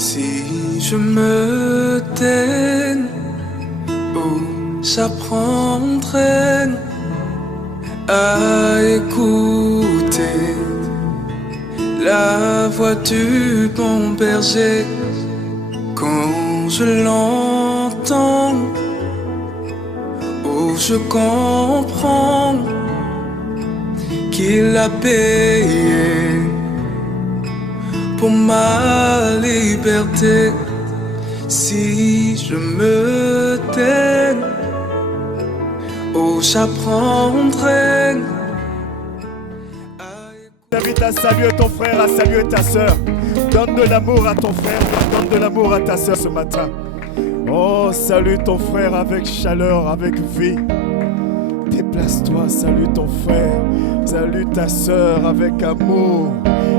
Si je me tais, où j'apprendrai à écouter la voix du bon berger. Quand je l'entends, où je comprends qu'il a payé pour ma liberté. Si je me tais, où j'apprendrai. T'invite à saluer ton frère, à saluer ta soeur. Donne de l'amour à ton frère, donne de l'amour à ta soeur ce matin. Oh, salue ton frère avec chaleur, avec vie. Déplace-toi, salue ton frère, salue ta soeur avec amour,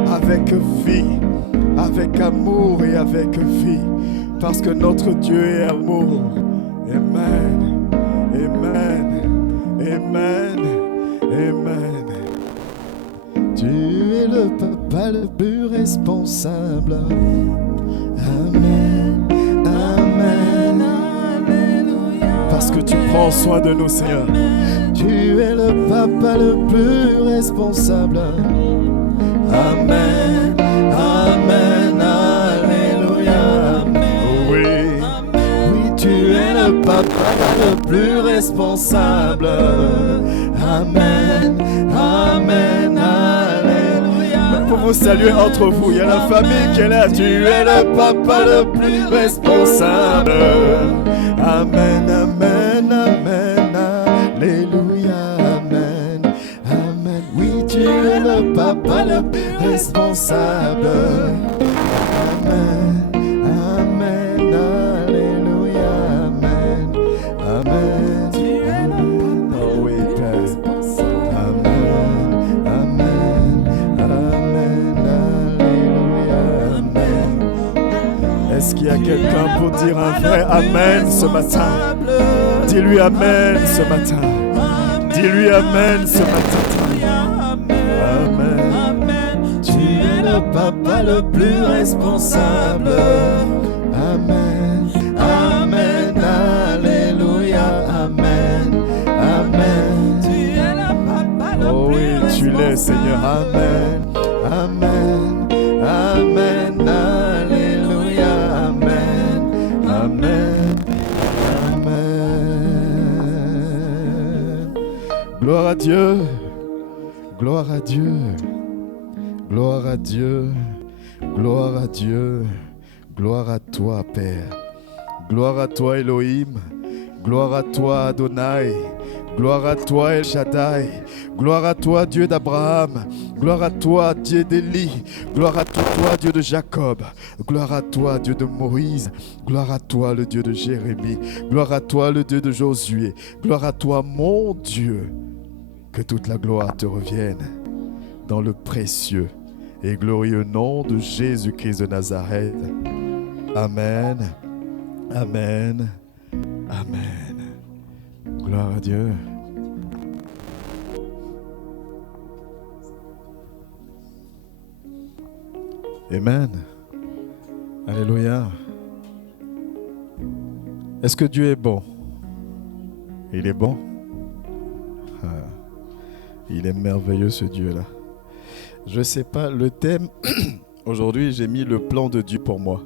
avec vie, avec amour et avec vie. Parce que notre Dieu est amour. Amen, amen, amen, amen. Tu es le papa le plus responsable. Amen, amen, alléluia. Parce que tu prends soin de nous, Seigneur. Tu es le papa le plus responsable. Amen, amen, alléluia. Oui, oui, tu es le papa le plus responsable. Amen, amen, alléluia. Pour vous saluer entre vous, il y a la famille qui est là. Tu es le papa le plus responsable. Amen, amen, amen, alléluia, amen, amen. Oui, tu es le papa le plus responsable. Amen, amen, alléluia, amen, amen. Tu es le papa le plus responsable. Amen, amen, amen, alléluia, amen. Est-ce qu'il y a quelqu'un pour dire un vrai amen ce matin? Dis-lui amen ce matin. Dis-lui amen ce matin. Amen. Tu es le papa le plus responsable. Amen. Amen. Alléluia. Amen. Amen. Tu es le papa le plus responsable. Oh oui, tu l'es, Seigneur. Amen. Amen. Amen. Alléluia. Amen. Amen. Amen. Gloire à Dieu. Gloire à Dieu. Gloire à Dieu. Gloire à Dieu. Gloire à toi, Père. Gloire à toi, Elohim. Gloire à toi, Adonai. Gloire à toi, El Shaddai. Gloire à toi, Dieu d'Abraham. Gloire à toi, Dieu d'Élie. Gloire à toi, Dieu de Jacob. Gloire à toi, Dieu de Moïse. Gloire à toi, le Dieu de Jérémie. Gloire à toi, le Dieu de Josué. Gloire à toi, mon Dieu. Que toute la gloire te revienne dans le précieux et glorieux nom de Jésus-Christ de Nazareth. Amen. Amen. Amen. Gloire à Dieu. Amen. Alléluia. Est-ce que Dieu est bon? Il est bon. Il est merveilleux, ce Dieu-là. Je ne sais pas, le thème, aujourd'hui, j'ai mis le plan de Dieu pour moi.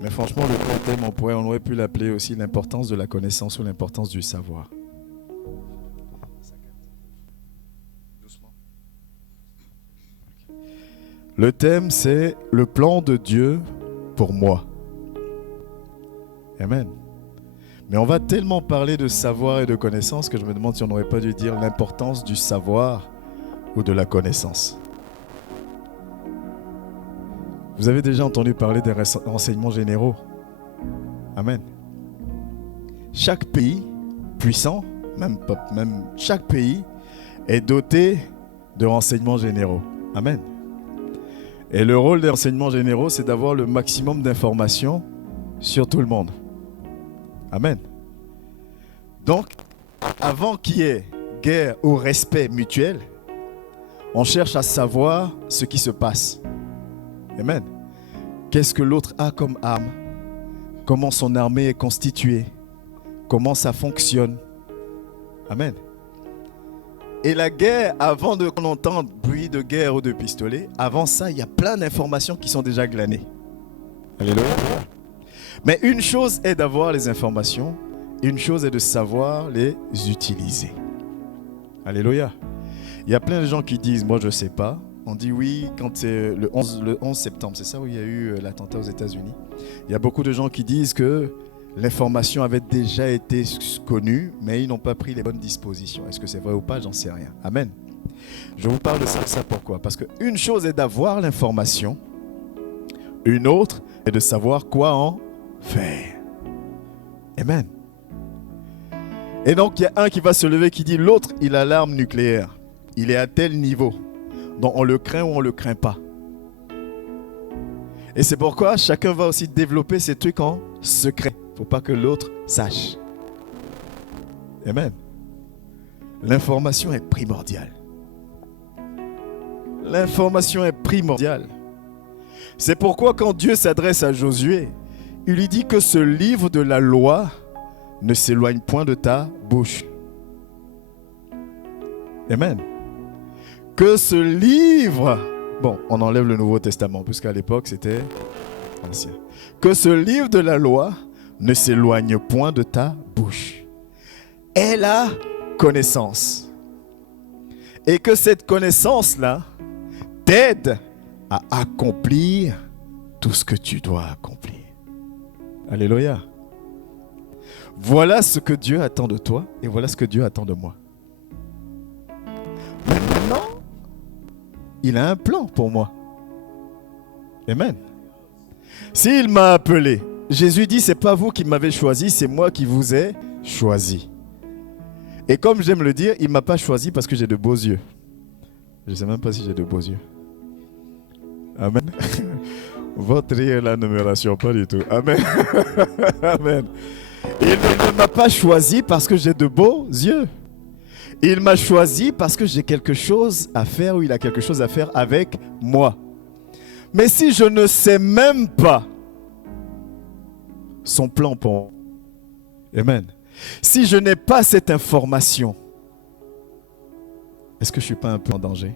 Mais franchement, le thème, on aurait pu l'appeler aussi l'importance de la connaissance ou l'importance du savoir. Le thème, c'est le plan de Dieu pour moi. Amen. Mais on va tellement parler de savoir et de connaissance que je me demande si on n'aurait pas dû dire l'importance du savoir ou de la connaissance. Vous avez déjà entendu parler des renseignements généraux? Amen. Chaque pays puissant, même chaque pays, est doté de renseignements généraux. Amen. Et le rôle des renseignements généraux, c'est d'avoir le maximum d'informations sur tout le monde. Amen. Donc, avant qu'il y ait guerre ou respect mutuel, on cherche à savoir ce qui se passe. Amen. Qu'est-ce que l'autre a comme arme? Comment son armée est constituée? Comment ça fonctionne? Amen. Et la guerre, avant qu'on entende bruit de guerre ou de pistolet, avant ça, il y a plein d'informations qui sont déjà glanées. Alléluia. Mais une chose est d'avoir les informations, une chose est de savoir les utiliser. Alléluia. Il y a plein de gens qui disent, moi je ne sais pas. On dit oui, quand c'est le 11 septembre, c'est ça où il y a eu l'attentat aux États-Unis. Il y a beaucoup de gens qui disent que l'information avait déjà été connue, mais ils n'ont pas pris les bonnes dispositions. Est-ce que c'est vrai ou pas? J'en sais rien. Amen. Je vous parle de ça pourquoi? Parce qu'une chose est d'avoir l'information, une autre est de savoir quoi en faire. Amen. Et donc, il y a un qui va se lever qui dit, l'autre, il a l'arme nucléaire. Il est à tel niveau. Donc, on le craint ou on ne le craint pas. Et c'est pourquoi chacun va aussi développer ses trucs en secret. Il ne faut pas que l'autre sache. Amen. L'information est primordiale. L'information est primordiale. C'est pourquoi quand Dieu s'adresse à Josué, il lui dit que ce livre de la loi ne s'éloigne point de ta bouche. Amen. Que ce livre, bon, on enlève le Nouveau Testament, puisqu'à l'époque c'était ancien. Que ce livre de la loi ne s'éloigne point de ta bouche. Aie la connaissance. Et que cette connaissance-là t'aide à accomplir tout ce que tu dois accomplir. Alléluia. Voilà ce que Dieu attend de toi et voilà ce que Dieu attend de moi. Maintenant, il a un plan pour moi. Amen. S'il m'a appelé, Jésus dit, c'est pas vous qui m'avez choisi, c'est moi qui vous ai choisi. Et comme j'aime le dire, il ne m'a pas choisi parce que j'ai de beaux yeux. Je ne sais même pas si j'ai de beaux yeux. Amen. Votre rire là ne me rassure pas du tout. Amen. Amen. Il ne m'a pas choisi parce que j'ai de beaux yeux. Il m'a choisi parce que j'ai quelque chose à faire ou il a quelque chose à faire avec moi. Mais si je ne sais même pas son plan pour moi, amen. Si je n'ai pas cette information, est-ce que je ne suis pas un peu en danger?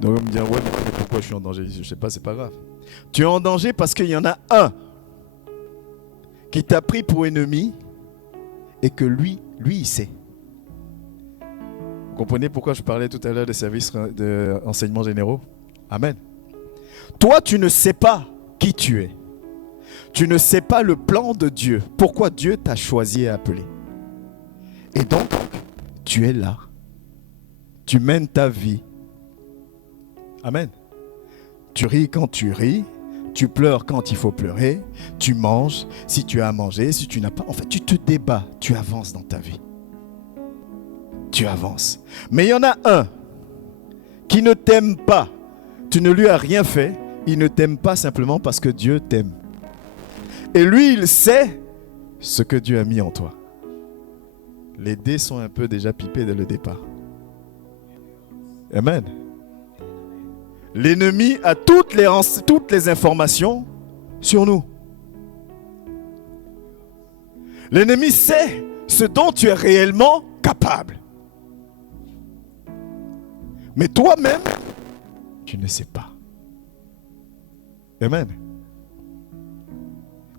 Donc on me dit, ouais, mais pourquoi je suis en danger? Je ne sais pas, c'est pas grave. Tu es en danger parce qu'il y en a un qui t'a pris pour ennemi et que lui, il sait. Vous comprenez pourquoi je parlais tout à l'heure des services d'enseignement généraux? Amen. Toi, tu ne sais pas qui tu es. Tu ne sais pas le plan de Dieu. Pourquoi Dieu t'a choisi et appelé. Et donc, tu es là. Tu mènes ta vie. Amen. Tu ris quand tu ris. Tu pleures quand il faut pleurer. Tu manges si tu as à manger. Si tu n'as pas... En fait, tu te débats. Tu avances dans ta vie. Tu avances. Mais il y en a un qui ne t'aime pas. Tu ne lui as rien fait. Il ne t'aime pas simplement parce que Dieu t'aime. Et lui, il sait ce que Dieu a mis en toi. Les dés sont un peu déjà pipés dès le départ. Amen. L'ennemi a toutes les informations sur nous. L'ennemi sait ce dont tu es réellement capable. Mais toi-même, tu ne sais pas. Amen.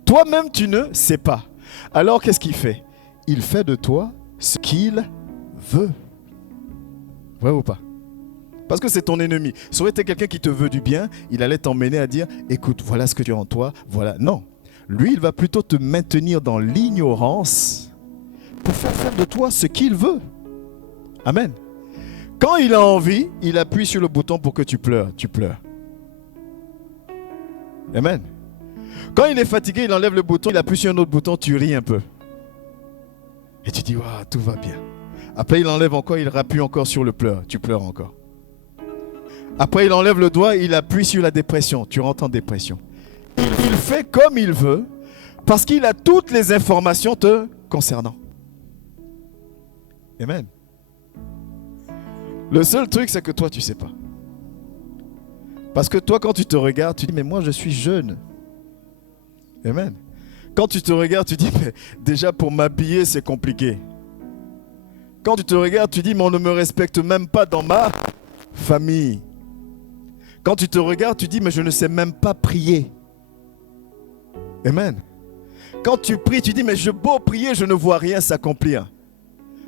Toi-même, tu ne sais pas. Alors, qu'est-ce qu'il fait? Il fait de toi ce qu'il veut. Vrai ou pas? Parce que c'est ton ennemi. Ça aurait été quelqu'un qui te veut du bien, il allait t'emmener à dire, écoute, voilà ce que tu as en toi, voilà. Non. Lui, il va plutôt te maintenir dans l'ignorance pour faire de toi ce qu'il veut. Amen. Quand il a envie, il appuie sur le bouton pour que tu pleures. Tu pleures. Amen. Quand il est fatigué, il enlève le bouton, il appuie sur un autre bouton, tu ris un peu. Et tu dis, waouh, tout va bien. Après, il enlève encore, il appuie encore sur le pleur. Tu pleures encore. Après, il enlève le doigt, il appuie sur la dépression. Tu rentres en dépression. Il fait comme il veut parce qu'il a toutes les informations te concernant. Amen. Le seul truc, c'est que toi, tu ne sais pas. Parce que toi, quand tu te regardes, tu dis, mais moi, je suis jeune. Amen. Quand tu te regardes, tu dis, mais déjà pour m'habiller, c'est compliqué. Quand tu te regardes, tu dis, mais on ne me respecte même pas dans ma famille. Quand tu te regardes, tu dis, mais je ne sais même pas prier. Amen. Quand tu pries, tu dis, mais je beau prier, je ne vois rien s'accomplir.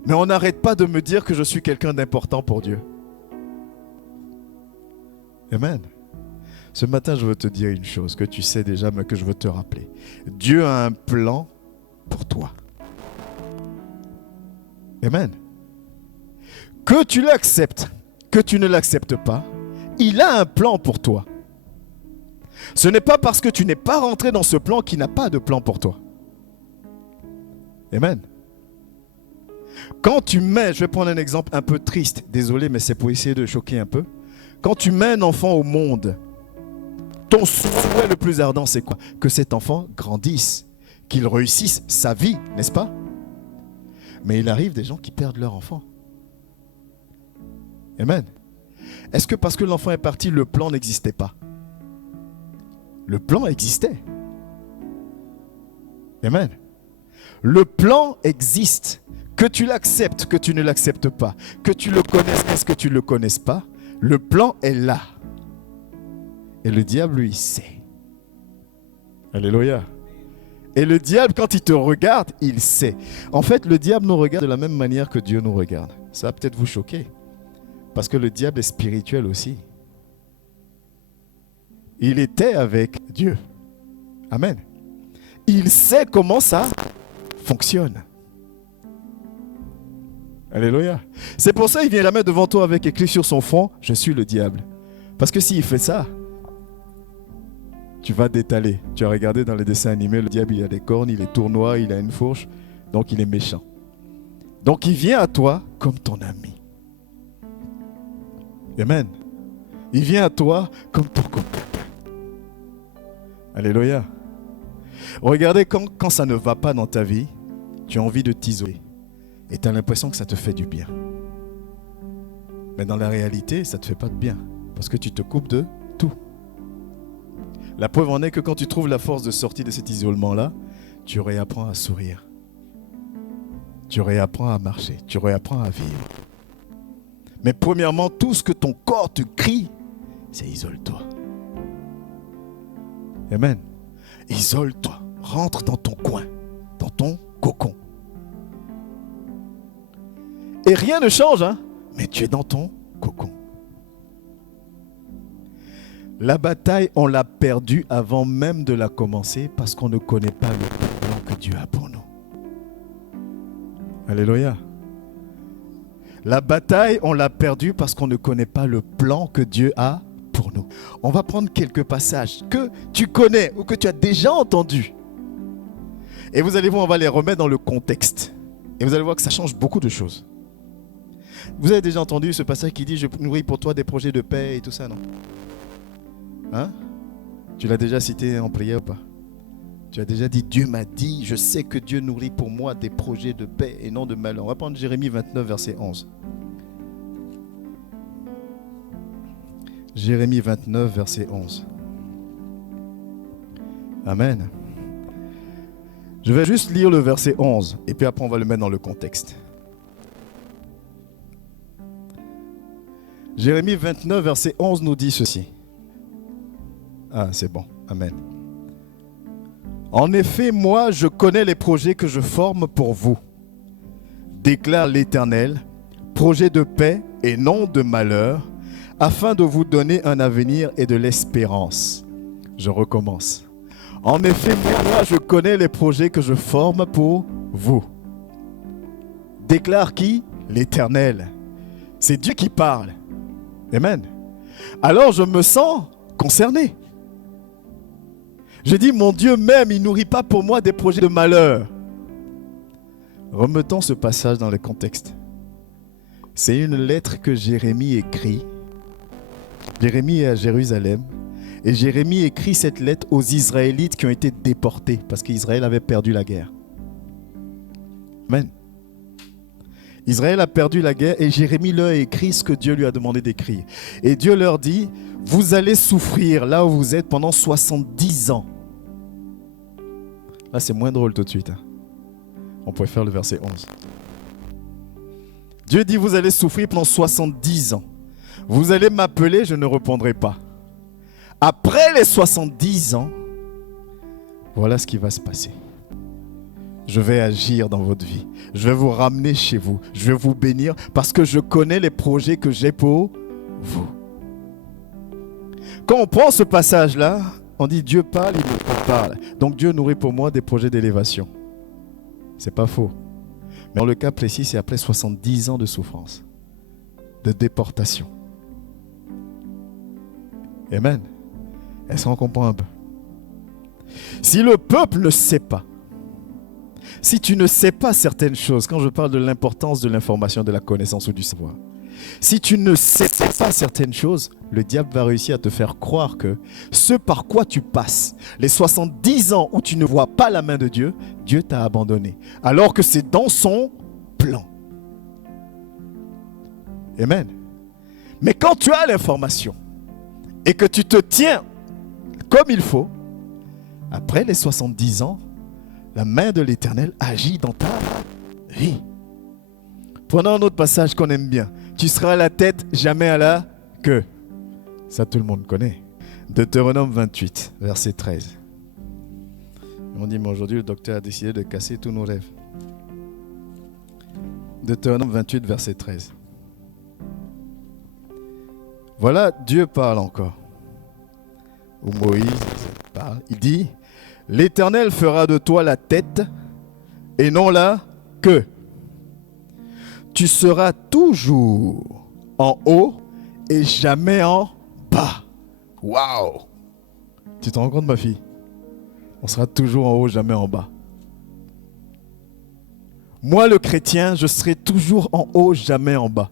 Mais on n'arrête pas de me dire que je suis quelqu'un d'important pour Dieu. Amen. Ce matin, je veux te dire une chose que tu sais déjà, mais que je veux te rappeler. Dieu a un plan pour toi. Amen. Que tu l'acceptes, que tu ne l'acceptes pas, il a un plan pour toi. Ce n'est pas parce que tu n'es pas rentré dans ce plan qu'il n'a pas de plan pour toi. Amen. Quand tu mets, je vais prendre un exemple un peu triste, désolé, mais c'est pour essayer de choquer un peu. Quand tu mets un enfant au monde, ton souhait le plus ardent, c'est quoi? Que cet enfant grandisse, qu'il réussisse sa vie, n'est-ce pas? Mais il arrive des gens qui perdent leur enfant. Amen. Est-ce que parce que l'enfant est parti, le plan n'existait pas? Le plan existait. Amen. Le plan existe. Que tu l'acceptes, que tu ne l'acceptes pas, que tu le connaisses, que tu ne le connaisses pas, le plan est là. Et le diable, lui, sait. Alléluia. Et le diable, quand il te regarde, il sait. En fait, le diable nous regarde de la même manière que Dieu nous regarde. Ça va peut-être vous choquer. Parce que le diable est spirituel aussi. Il était avec Dieu. Amen. Il sait comment ça fonctionne. Alléluia. C'est pour ça qu'il vient la mettre devant toi avec écrit sur son front, je suis le diable. Parce que s'il fait ça, tu vas t'étaler. Tu as regardé dans les dessins animés, le diable il a des cornes, il est tournois, il a une fourche, donc il est méchant. Donc il vient à toi comme ton ami. Amen. Il vient à toi comme ton copain. Alléluia. Regardez quand ça ne va pas dans ta vie, tu as envie de t'isoler. Et tu as l'impression que ça te fait du bien. Mais dans la réalité, ça ne te fait pas de bien. Parce que tu te coupes de tout. La preuve en est que quand tu trouves la force de sortir de cet isolement-là, tu réapprends à sourire. Tu réapprends à marcher. Tu réapprends à vivre. Mais premièrement, tout ce que ton corps te crie, c'est isole-toi. Amen. Isole-toi. Rentre dans ton coin, dans ton cocon. Et rien ne change, hein? Mais tu es dans ton cocon. La bataille, on l'a perdue avant même de la commencer parce qu'on ne connaît pas le plan que Dieu a pour nous. Alléluia. La bataille, on l'a perdue parce qu'on ne connaît pas le plan que Dieu a pour nous. On va prendre quelques passages que tu connais ou que tu as déjà entendus. Et vous allez voir, on va les remettre dans le contexte. Et vous allez voir que ça change beaucoup de choses. Vous avez déjà entendu ce passage qui dit « Je nourris pour toi des projets de paix » et tout ça, non? Hein? Tu l'as déjà cité en prière ou pas? Tu as déjà dit « Dieu m'a dit, je sais que Dieu nourrit pour moi des projets de paix et non de malheur. » On va prendre Jérémie 29, verset 11. Jérémie 29, verset 11. Amen. Je vais juste lire le verset 11 et puis après on va le mettre dans le contexte. Jérémie 29, verset 11 nous dit ceci. Ah, c'est bon. Amen. En effet, moi, je connais les projets que je forme pour vous, déclare l'Éternel, projets de paix et non de malheur, afin de vous donner un avenir et de l'espérance. Je recommence. En effet, moi, je connais les projets que je forme pour vous. Déclare qui? L'Éternel. C'est Dieu qui parle. Amen. Alors je me sens concerné. Je dis, mon Dieu même, il ne nourrit pas pour moi des projets de malheur. Remettons ce passage dans le contexte. C'est une lettre que Jérémie écrit. Jérémie est à Jérusalem. Et Jérémie écrit cette lettre aux Israélites qui ont été déportés parce qu'Israël avait perdu la guerre. Amen. Israël a perdu la guerre et Jérémie leur a écrit ce que Dieu lui a demandé d'écrire. Et Dieu leur dit, Vous allez souffrir là où vous êtes pendant 70 ans. Là, c'est moins drôle tout de suite. On pourrait faire le verset 11. Dieu dit, vous allez souffrir pendant 70 ans. Vous allez m'appeler, je ne répondrai pas. Après les 70 ans, voilà ce qui va se passer. Je vais agir dans votre vie. Je vais vous ramener chez vous. Je vais vous bénir parce que je connais les projets que j'ai pour vous. Quand on prend ce passage-là, on dit Dieu parle, il me parle. Donc Dieu nourrit pour moi des projets d'élévation. C'est pas faux. Mais dans le cas précis, c'est après 70 ans de souffrance, de déportation. Amen. Est-ce qu'on comprend un peu? Si le peuple ne sait pas, si tu ne sais pas certaines choses, quand je parle de l'importance de l'information, de la connaissance ou du savoir, si tu ne sais pas certaines choses, le diable va réussir à te faire croire que ce par quoi tu passes, les 70 ans où tu ne vois pas la main de Dieu, Dieu t'a abandonné. Alors que c'est dans son plan. Amen. Mais quand tu as l'information et que tu te tiens comme il faut, après les 70 ans, la main de l'Éternel agit dans ta vie. Prenons un autre passage qu'on aime bien. Tu seras à la tête, jamais à la queue. Ça, tout le monde connaît. Deutéronome 28, verset 13. On dit, mais aujourd'hui, le docteur a décidé de casser tous nos rêves. Deutéronome 28, verset 13. Voilà, Dieu parle encore. Ou Moïse parle. Il dit, l'Éternel fera de toi la tête et non la queue. Tu seras toujours en haut et jamais en bas. Waouh! Tu te rends compte, ma fille? On sera toujours en haut, jamais en bas. Moi, le chrétien, je serai toujours en haut, jamais en bas.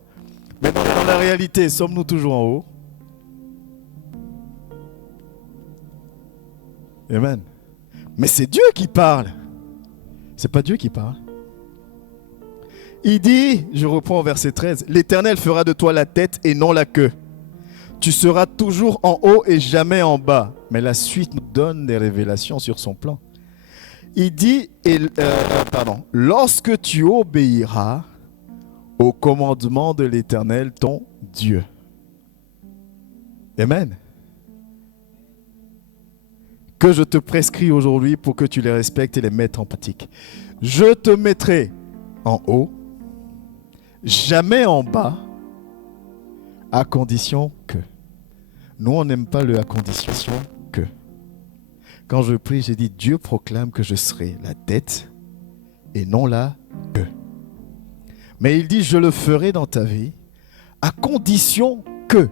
Mais dans la réalité, sommes-nous toujours en haut? Amen. Mais c'est Dieu qui parle. C'est pas Dieu qui parle. Il dit, je reprends au verset 13, l'Éternel fera de toi la tête et non la queue. Tu seras toujours en haut et jamais en bas. Mais la suite nous donne des révélations sur son plan. Il dit, lorsque tu obéiras au commandement de l'Éternel, ton Dieu. Amen. Que je te prescris aujourd'hui pour que tu les respectes et les mettes en pratique. Je te mettrai en haut, jamais en bas, à condition que. Nous, on n'aime pas le à condition que. Quand je prie, j'ai dit, Dieu proclame que je serai la tête et non la queue. Mais il dit, je le ferai dans ta vie à condition que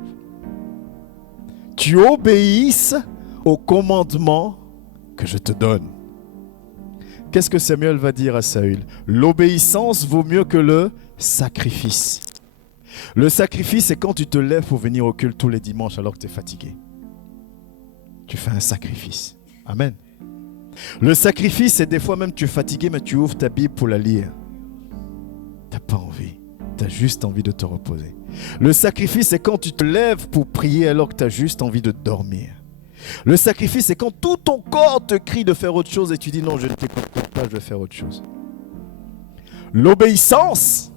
tu obéisses au commandement que je te donne. Qu'est-ce que Samuel va dire à Saül? L'obéissance vaut mieux que le sacrifice. Le sacrifice, c'est quand tu te lèves pour venir au culte tous les dimanches alors que tu es fatigué. Tu fais un sacrifice. Amen. Le sacrifice, c'est des fois même tu es fatigué, mais tu ouvres ta Bible pour la lire. Tu n'as pas envie. Tu as juste envie de te reposer. Le sacrifice, c'est quand tu te lèves pour prier alors que tu as juste envie de dormir. Le sacrifice, c'est quand tout ton corps te crie de faire autre chose et tu dis non, je ne t'écoute pas, je vais faire autre chose. L'obéissance,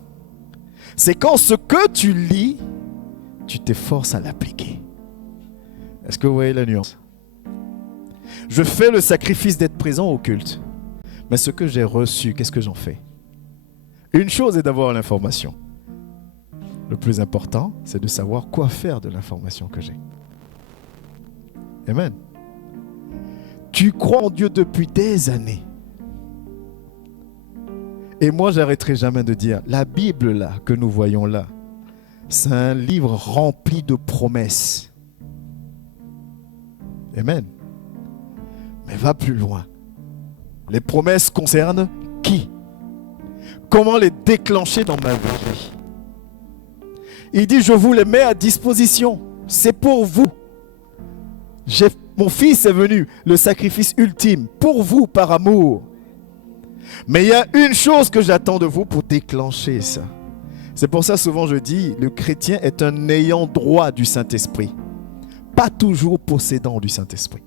c'est quand ce que tu lis, tu t'efforces à l'appliquer. Est-ce que vous voyez la nuance? Je fais le sacrifice d'être présent au culte. Mais ce que j'ai reçu, qu'est-ce que j'en fais? Une chose est d'avoir l'information. Le plus important, c'est de savoir quoi faire de l'information que j'ai. Amen. Tu crois en Dieu depuis des années. Et moi, j'arrêterai jamais de dire, la Bible là, que nous voyons là, c'est un livre rempli de promesses. Amen. Mais va plus loin. Les promesses concernent qui? Comment les déclencher dans ma vie? Il dit, je vous les mets à disposition. C'est pour vous. Mon fils est venu, le sacrifice ultime, pour vous par amour. Mais il y a une chose que j'attends de vous pour déclencher ça. C'est pour ça souvent je dis, le chrétien est un ayant droit du Saint-Esprit. pas toujours possédant du Saint-Esprit.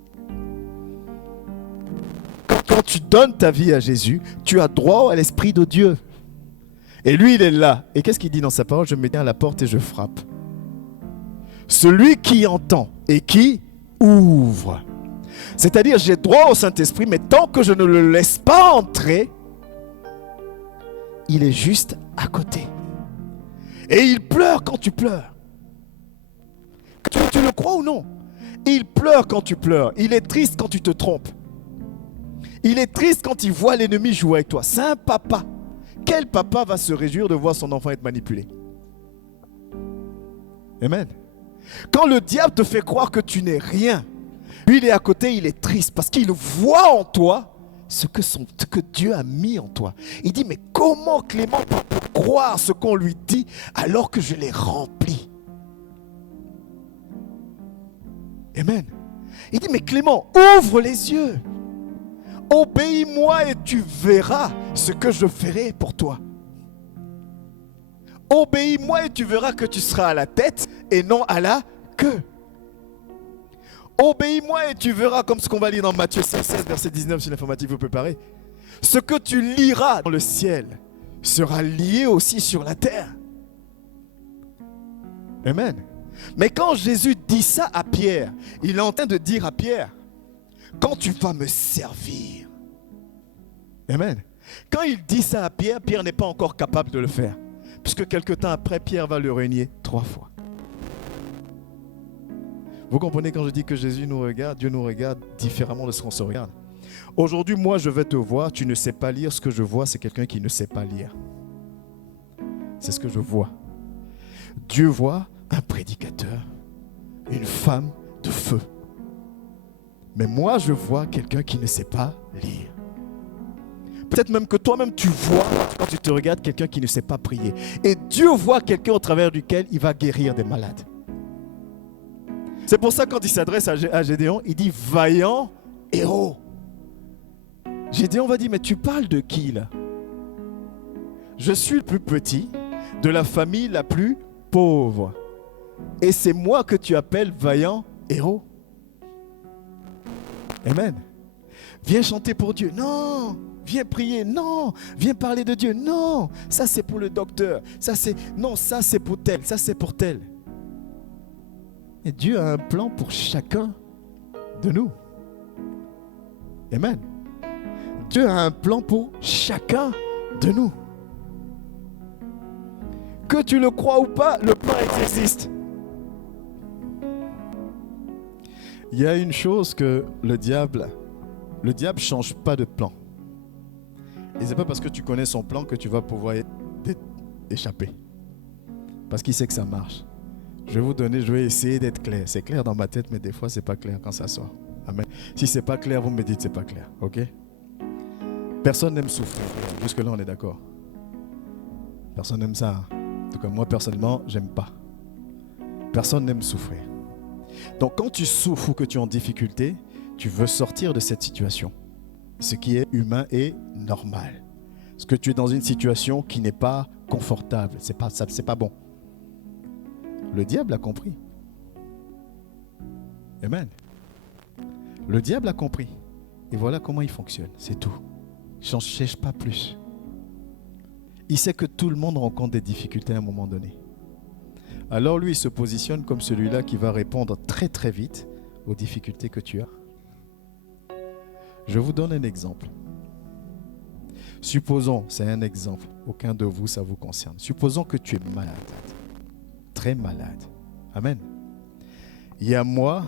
Quand tu donnes ta vie à Jésus, tu as droit à l'Esprit de Dieu. Et lui, il est là. Et qu'est-ce qu'il dit dans sa parole? Je me tiens à la porte et je frappe. Celui qui entend et qui ouvre. C'est-à-dire, j'ai droit au Saint-Esprit, mais tant que je ne le laisse pas entrer, il est juste à côté. Et il pleure quand tu pleures. Tu le crois ou non? Il pleure quand tu pleures. Il est triste quand tu te trompes. Il est triste quand il voit l'ennemi jouer avec toi. C'est un papa. Quel papa va se réjouir de voir son enfant être manipulé? Amen. Quand le diable te fait croire que tu n'es rien, lui il est à côté, il est triste parce qu'il voit en toi ce que Dieu a mis en toi. Il dit, mais comment Clément peut croire ce qu'on lui dit alors que je l'ai rempli? Amen. Il dit, mais Clément, ouvre les yeux. Obéis-moi et tu verras ce que je ferai pour toi. Obéis-moi et tu verras que tu seras à la tête et non à la queue. Obéis-moi et tu verras, comme ce qu'on va lire dans Matthieu 16, verset 19, si l'informatique vous préparez. Ce que tu liras dans le ciel sera lié aussi sur la terre. Amen. Mais quand Jésus dit ça à Pierre, il est en train de dire à Pierre, quand tu vas me servir. Amen. Quand il dit ça à Pierre, Pierre n'est pas encore capable de le faire. Puisque quelque temps après, Pierre va le renier 3 fois. Vous comprenez quand je dis que Jésus nous regarde, Dieu nous regarde différemment de ce qu'on se regarde. Aujourd'hui, moi, je vais te voir, tu ne sais pas lire. Ce que je vois, c'est quelqu'un qui ne sait pas lire. C'est ce que je vois. Dieu voit un prédicateur, une femme de feu. Mais moi, je vois quelqu'un qui ne sait pas lire. Peut-être même que toi-même, tu vois, quand tu te regardes, quelqu'un qui ne sait pas prier. Et Dieu voit quelqu'un au travers duquel il va guérir des malades. C'est pour ça, quand il s'adresse à Gédéon, il dit « vaillant héros ». Gédéon va dire « mais tu parles de qui là? Je suis le plus petit de la famille la plus pauvre. Et c'est moi que tu appelles vaillant héros ». Amen. Viens chanter pour Dieu. Non. Viens prier. Non. Viens parler de Dieu. Non. Ça c'est pour le docteur. Non, ça c'est pour tel. Ça c'est pour tel. Et Dieu a un plan pour chacun de nous. Amen. Dieu a un plan pour chacun de nous. Que tu le crois ou pas, le plan existe. Il y a une chose que le diable ne change pas de plan. Et ce n'est pas parce que tu connais son plan que tu vas pouvoir échapper. Parce qu'il sait que ça marche. Je vais essayer d'être clair. C'est clair dans ma tête, mais des fois, ce n'est pas clair quand ça sort. Amen. Si ce n'est pas clair, vous me dites que ce n'est pas clair. Ok? Personne n'aime souffrir. Jusque-là, on est d'accord. Personne n'aime ça. En tout cas, moi, personnellement, j'aime pas. Personne n'aime souffrir. Donc, quand tu souffres ou que tu es en difficulté, tu veux sortir de cette situation. Ce qui est humain et normal. Parce que tu es dans une situation qui n'est pas confortable. C'est pas bon. Le diable a compris. Amen. Le diable a compris. Et voilà comment il fonctionne. C'est tout. Je ne cherche pas plus. Il sait que tout le monde rencontre des difficultés à un moment donné. Alors lui, il se positionne comme celui-là qui va répondre très très vite aux difficultés que tu as. Je vous donne un exemple. Supposons, c'est un exemple, aucun de vous ça vous concerne. Supposons que tu es malade, très malade. Amen. Il y a moi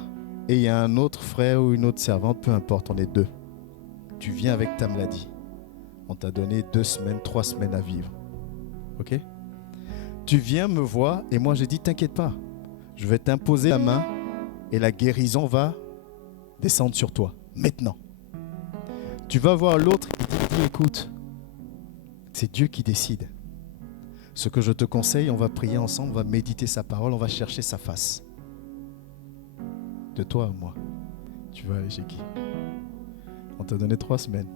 et il y a un autre frère ou une autre servante, peu importe, on est 2. Tu viens avec ta maladie. On t'a donné 2 semaines, 3 semaines à vivre. Ok? Tu viens me voir et moi j'ai dit t'inquiète pas, je vais t'imposer la main et la guérison va descendre sur toi, maintenant. Tu vas voir l'autre, il dit écoute, c'est Dieu qui décide. Ce que je te conseille, on va prier ensemble, on va méditer sa parole, on va chercher sa face. De toi à moi, tu vas aller chez qui? On t'a donné 3 semaines.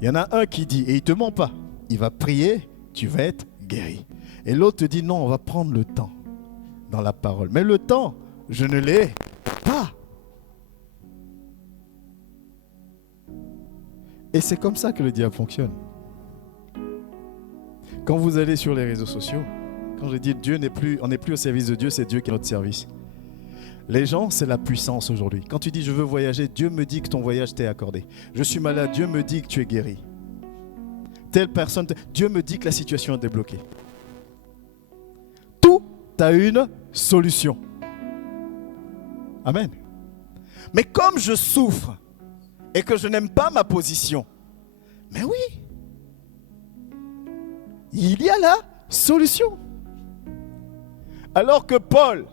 Il y en a un qui dit, et il ne te ment pas, il va prier, tu vas être guéri. Et l'autre te dit, non, on va prendre le temps dans la parole. Mais le temps, je ne l'ai pas. Et c'est comme ça que le diable fonctionne. Quand vous allez sur les réseaux sociaux, quand je dis on n'est plus au service de Dieu, c'est Dieu qui est notre service. Les gens, c'est la puissance aujourd'hui. Quand tu dis je veux voyager, Dieu me dit que ton voyage t'est accordé. Je suis malade, Dieu me dit que tu es guéri. Telle personne, Dieu me dit que la situation est débloquée. Tout a une solution. Amen. Mais comme je souffre et que je n'aime pas ma position, mais oui, il y a la solution. Alors que Paul,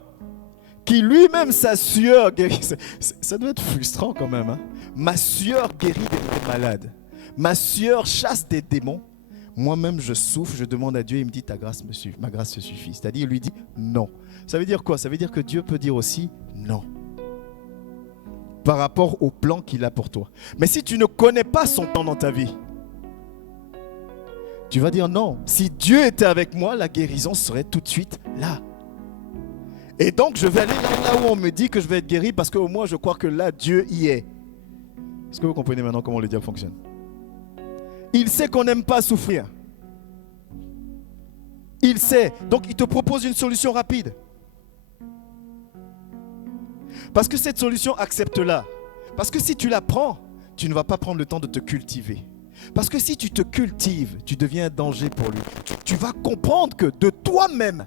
qui lui-même sa sueur guérit, ça doit être frustrant quand même, hein? Ma sueur guérit des malades, ma sueur chasse des démons, moi-même je souffre, je demande à Dieu, il me dit ma grâce te suffit. C'est-à-dire il lui dit non. Ça veut dire quoi? Ça veut dire que Dieu peut dire aussi non par rapport au plan qu'il a pour toi. Mais si tu ne connais pas son plan dans ta vie, tu vas dire non. Si Dieu était avec moi, la guérison serait tout de suite là. Et donc je vais aller là où on me dit que je vais être guéri parce qu'au moins je crois que là Dieu y est. Est-ce que vous comprenez maintenant comment le diable fonctionne? Il sait qu'on n'aime pas souffrir. Il sait. Donc il te propose une solution rapide. Parce que cette solution, accepte-la. Parce que si tu la prends, tu ne vas pas prendre le temps de te cultiver. Parce que si tu te cultives, tu deviens un danger pour lui. Tu vas comprendre que de toi-même,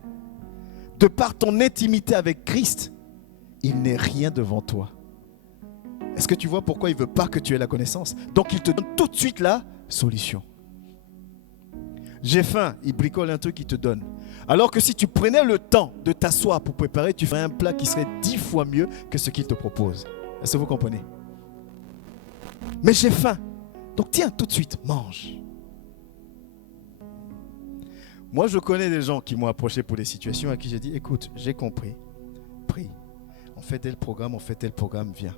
de par ton intimité avec Christ, il n'est rien devant toi. Est-ce que tu vois pourquoi il ne veut pas que tu aies la connaissance? Donc il te donne tout de suite la solution. J'ai faim, il bricole un truc qu'il te donne. Alors que si tu prenais le temps de t'asseoir pour préparer, tu ferais un plat qui serait 10 fois mieux que ce qu'il te propose. Est-ce que vous comprenez? Mais j'ai faim. Donc tiens, tout de suite, mange. Moi, je connais des gens qui m'ont approché pour des situations à qui j'ai dit, écoute, j'ai compris, prie. On fait tel programme, viens.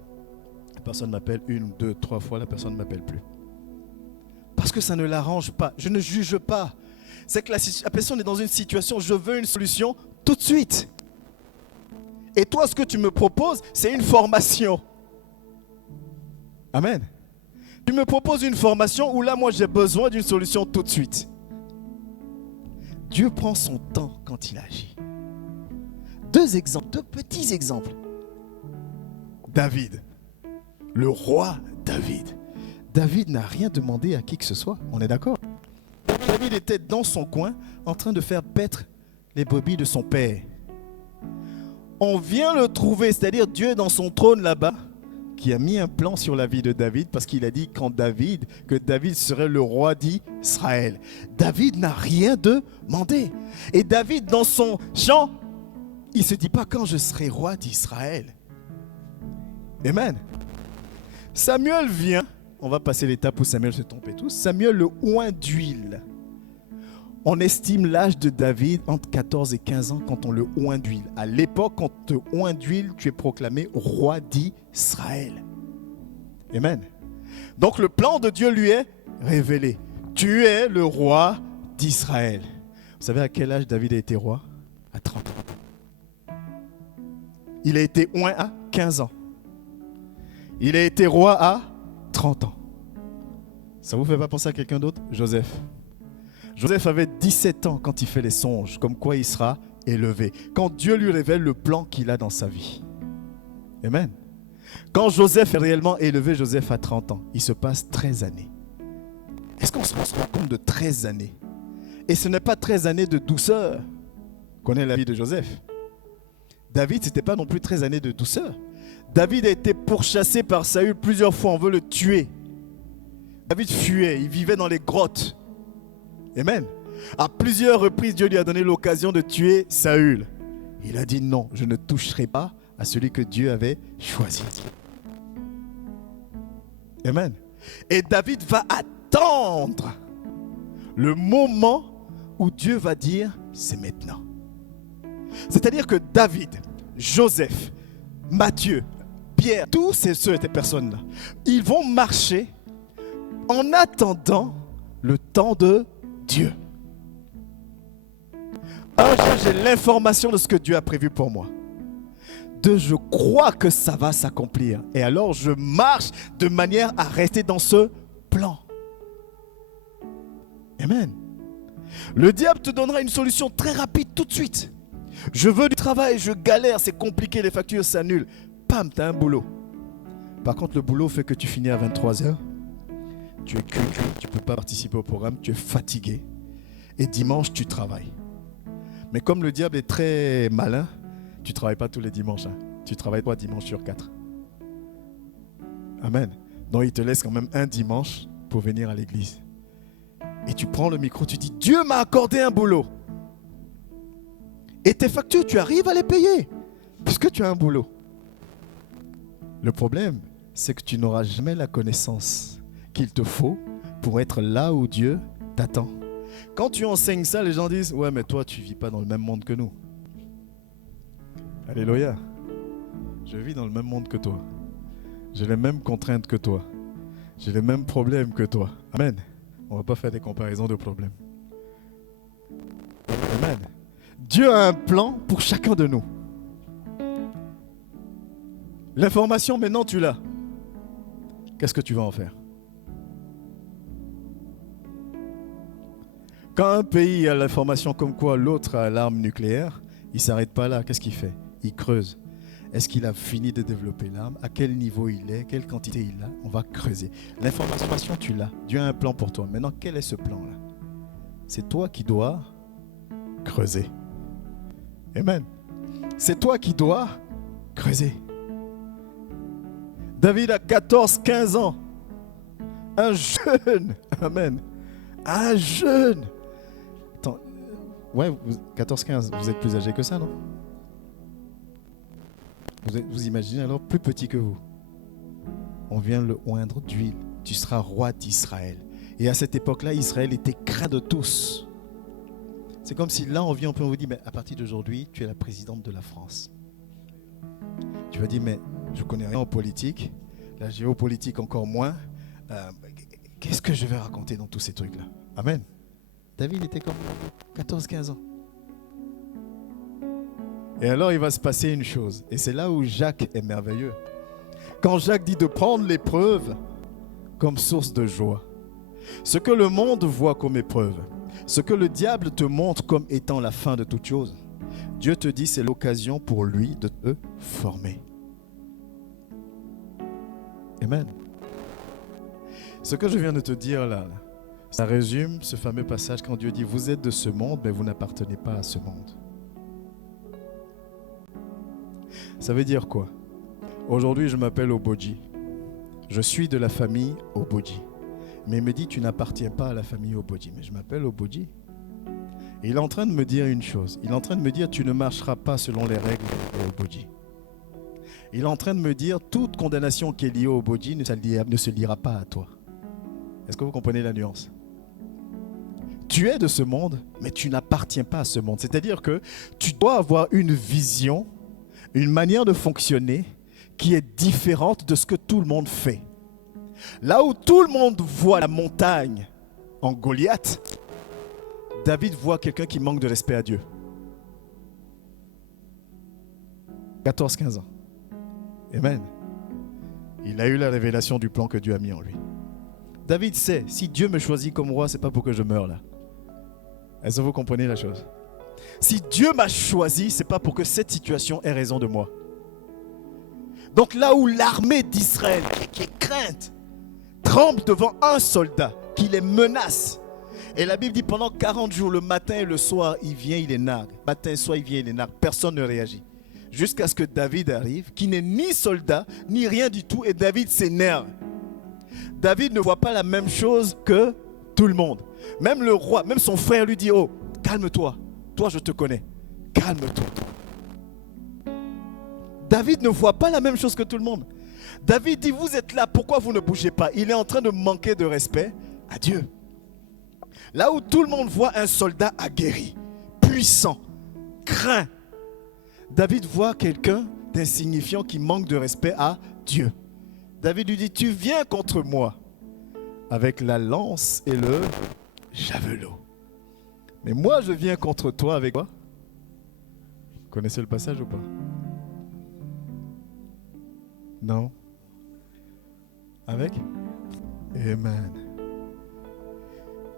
La personne m'appelle 1, 2, 3 fois, la personne ne m'appelle plus. Parce que ça ne l'arrange pas. Je ne juge pas. C'est que la personne est dans une situation, je veux une solution tout de suite. Et toi, ce que tu me proposes, c'est une formation. Amen. Tu me proposes une formation où là, moi, j'ai besoin d'une solution tout de suite. Dieu prend son temps quand il agit. 2 exemples, 2 petits exemples. David, le roi David. David n'a rien demandé à qui que ce soit, on est d'accord? David était dans son coin en train de faire paître les brebis de son père. On vient le trouver, c'est-à-dire Dieu dans son trône là-bas, qui a mis un plan sur la vie de David parce qu'il a dit que David serait le roi d'Israël. David n'a rien demandé. Et David dans son chant, il ne se dit pas quand je serai roi d'Israël. Amen. Samuel vient, on va passer l'étape où Samuel se trompe et tout. Samuel le oint d'huile. On estime l'âge de David entre 14 et 15 ans quand on le oint d'huile. À l'époque, quand on te oint d'huile, tu es proclamé roi d'Israël. Amen. Donc le plan de Dieu lui est révélé. Tu es le roi d'Israël. Vous savez à quel âge David a été roi? À 30 ans. Il a été oint à 15 ans. Il a été roi à 30 ans. Ça ne vous fait pas penser à quelqu'un d'autre? Joseph. Joseph avait 17 ans quand il fait les songes, comme quoi il sera élevé. Quand Dieu lui révèle le plan qu'il a dans sa vie. Amen. Quand Joseph est réellement élevé, Joseph a 30 ans. Il se passe 13 années. Est-ce qu'on se rend compte de 13 années? Et ce n'est pas 13 années de douceur. On connaît la vie de Joseph. David, ce n'était pas non plus 13 années de douceur. David a été pourchassé par Saül plusieurs fois. On veut le tuer. David fuyait. Il vivait dans les grottes. Amen. À plusieurs reprises, Dieu lui a donné l'occasion de tuer Saül. Il a dit non, je ne toucherai pas à celui que Dieu avait choisi. Amen. Et David va attendre le moment où Dieu va dire c'est maintenant. C'est-à-dire que David, Joseph, Matthieu, Pierre, tous ces personnes-là, ils vont marcher en attendant le temps de Dieu. Un jour, j'ai l'information de ce que Dieu a prévu pour moi. 2, je crois que ça va s'accomplir. Et alors je marche de manière à rester dans ce plan. Amen. Le diable te donnera une solution très rapide tout de suite. Je veux du travail, je galère, c'est compliqué, les factures s'annulent. Pam, tu as un boulot. Par contre, le boulot fait que tu finis à 23h. Tu es cuit, tu ne peux pas participer au programme, tu es fatigué. Et dimanche, tu travailles. Mais comme le diable est très malin, tu ne travailles pas tous les dimanches. Tu travailles 3 dimanches sur 4. Amen. Donc il te laisse quand même un dimanche pour venir à l'église. Et tu prends le micro, tu dis, Dieu m'a accordé un boulot. Et tes factures, tu arrives à les payer, puisque tu as un boulot. Le problème, c'est que tu n'auras jamais la connaissance qu'il te faut pour être là où Dieu t'attend. Quand tu enseignes ça, les gens disent, ouais, mais toi, tu ne vis pas dans le même monde que nous. Alléluia. Je vis dans le même monde que toi. J'ai les mêmes contraintes que toi. J'ai les mêmes problèmes que toi. Amen. On ne va pas faire des comparaisons de problèmes. Amen. Dieu a un plan pour chacun de nous. L'information, maintenant, tu l'as. Qu'est-ce que tu vas en faire? Quand un pays a l'information comme quoi l'autre a l'arme nucléaire, il ne s'arrête pas là. Qu'est-ce qu'il fait? Il creuse. Est-ce qu'il a fini de développer l'arme? À quel niveau il est? Quelle quantité il a? On va creuser. L'information, tu l'as. Dieu a un plan pour toi. Maintenant, quel est ce plan-là? C'est toi qui dois creuser. Amen. C'est toi qui dois creuser. David a 14-15 ans. Un jeune. Amen. Un jeune. Attends. Ouais, 14-15. Vous êtes plus âgé que ça, non? Vous imaginez alors plus petit que vous. On vient le oindre d'huile. Tu seras roi d'Israël. Et à cette époque-là, Israël était craint de tous. C'est comme si là, on vient, on vous dit, mais à partir d'aujourd'hui, tu es la présidente de la France. Tu vas dire, mais je ne connais rien en politique, la géopolitique encore moins. Qu'est-ce que je vais raconter dans tous ces trucs-là? Amen. David était comme 14-15 ans. Et alors, il va se passer une chose. Et c'est là où Jacques est merveilleux. Quand Jacques dit de prendre l'épreuve comme source de joie. Ce que le monde voit comme épreuve, ce que le diable te montre comme étant la fin de toute chose, Dieu te dit c'est l'occasion pour lui de te former. Amen. Ce que je viens de te dire là, ça résume ce fameux passage quand Dieu dit vous êtes de ce monde, mais vous n'appartenez pas à ce monde. Ça veut dire quoi? Aujourd'hui, je m'appelle Oboji. Je suis de la famille Oboji. Mais il me dit, tu n'appartiens pas à la famille Oboji. Mais je m'appelle Oboji. Et il est en train de me dire une chose. Il est en train de me dire, tu ne marcheras pas selon les règles Oboji. Il est en train de me dire, toute condamnation qui est liée au Oboji ne se liera pas à toi. Est-ce que vous comprenez la nuance? Tu es de ce monde, mais tu n'appartiens pas à ce monde. C'est-à-dire que tu dois avoir une vision, une manière de fonctionner qui est différente de ce que tout le monde fait. Là où tout le monde voit la montagne en Goliath, David voit quelqu'un qui manque de respect à Dieu. 14-15 ans. Amen. Il a eu la révélation du plan que Dieu a mis en lui. David sait, si Dieu me choisit comme roi, ce n'est pas pour que je meure là. Est-ce que vous comprenez la chose? Si Dieu m'a choisi, ce n'est pas pour que cette situation ait raison de moi. Donc là où l'armée d'Israël, qui est crainte, tremble devant un soldat qui les menace. Et la Bible dit pendant 40 jours, le matin et le soir, il vient, il les nargue. Matin et soir, il vient, il les nargue. Personne ne réagit. Jusqu'à ce que David arrive, qui n'est ni soldat, ni rien du tout. Et David s'énerve. David ne voit pas la même chose que tout le monde. Même le roi, même son frère lui dit, oh, calme-toi. Toi, je te connais. Calme-toi. David ne voit pas la même chose que tout le monde. David dit, vous êtes là, pourquoi vous ne bougez pas? Il est en train de manquer de respect à Dieu. Là où tout le monde voit un soldat aguerri, puissant, craint, David voit quelqu'un d'insignifiant qui manque de respect à Dieu. David lui dit, tu viens contre moi avec la lance et le javelot. Mais moi, je viens contre toi avec quoi? Vous connaissez le passage ou pas? Non. Avec? Amen.